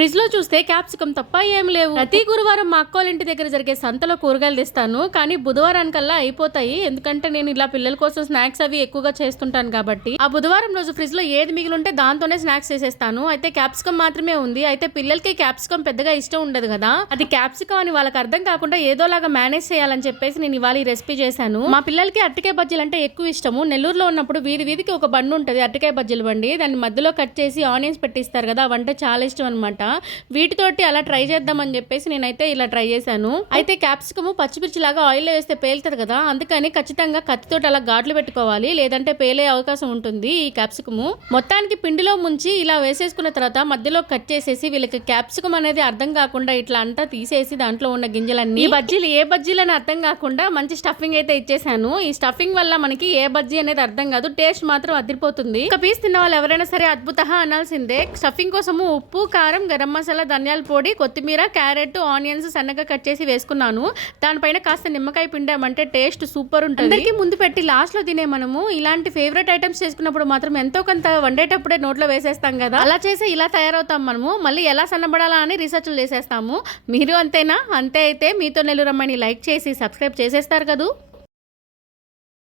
Fridge లో చూస్తే capsicum తప్ప ఏం లేవు. ప్రతి గురువారం మా అక్కోళ్ళ ఇంటి దగ్గర జరిగే సంతలో కూరగాయలు తెస్తాను, కానీ బుధవారానికల్లా అయిపోతాయి. ఎందుకంటే నేను ఇలా పిల్లల కోసం స్నాక్స్ అవి ఎక్కువగా చేస్తుంటాను కాబట్టి ఆ బుధవారం రోజు ఫ్రిడ్జ్ లో ఏది మిగిలి ఉంటే దాంతోనే స్నాక్స్ చేసేస్తాను. అయితే క్యాప్సికం మాత్రమే ఉంది. అయితే పిల్లలకి క్యాప్సికం పెద్దగా ఇష్టం ఉండదు కదా, అది క్యాప్సికం అని వాళ్ళకి అర్థం కాకుండా ఏదోలాగా మేనేజ్ చేయాలని చెప్పేసి నేను ఇవాళ ఈ రెసిపీ చేశాను. మా పిల్లలకి అరటికాయ బజ్జీలు అంటే ఎక్కువ ఇష్టము. నెల్లూరులో ఉన్నప్పుడు వీధి వీధికి ఒక బండి ఉంటుంది, అరటికాయ బజ్జీల బండి. దాన్ని మధ్యలో కట్ చేసి ఆనియన్స్ పెట్టిస్తారు కదా, అవంటే చాలా ఇష్టం అనమాట. వీటితోటి అలా ట్రై చేద్దామని చెప్పేసి నేనైతే ఇలా ట్రై చేశాను. అయితే క్యాప్సికమ్ పచ్చిమిర్చి లాగా ఆయిల్లో వేస్తే పేలుతుంది కదా, అందుకని ఖచ్చితంగా కత్తితోటి అలా ఘాట్లు పెట్టుకోవాలి, లేదంటే పేలే అవకాశం ఉంటుంది. ఈ క్యాప్సికము మొత్తానికి పిండిలో ముంచి ఇలా వేసేసుకున్న తర్వాత మధ్యలో కట్ చేసేసి వీళ్ళకి క్యాప్సికమ్ అనేది అర్థం కాకుండా ఇట్లా అంతా తీసేసి దాంట్లో ఉన్న గింజలన్నీ, ఈ బజ్జీలు ఏ బజ్జీలు అని అర్థం కాకుండా మంచి స్టఫింగ్ అయితే ఇచ్చేసాను. ఈ స్టఫింగ్ వల్ల మనకి ఏ బజ్జీ అనేది అర్థం కాదు, టేస్ట్ మాత్రం అదిరిపోతుంది. ఒక పీస్ తిన్న వాళ్ళు ఎవరైనా సరే అద్భుత అనాల్సిందే. స్టఫింగ్ కోసము ఉప్పు, కారం, గరం మసాలా, ధనియాల పొడి, కొత్తిమీర, క్యారెట్, ఆనియన్స్ సన్నగా కట్ చేసి వేసుకున్నాను. దానిపైన కాస్త నిమ్మకాయ పిండామంటే టేస్ట్ సూపర్ ఉంటుంది. అందరికీ ముందు పెట్టి లాస్ట్ లో తినే మనము ఇలాంటి ఫేవరెట్ ఐటమ్స్ చేసుకున్నప్పుడు మాత్రం ఎంతో కొంత వండేటప్పుడే నోట్లో వేసేస్తాం కదా, అలా చేసి ఇలా తయారవుతాం మనము. మళ్ళీ ఎలా సన్నబడాలా అని రీసెర్చ్లు చేసేస్తాము. మీరు అంతేనా? అంతే అయితే మీతో నెల్లూరు అమ్మాయిని లైక్ చేసి సబ్స్క్రైబ్ చేసేస్తారు కదా.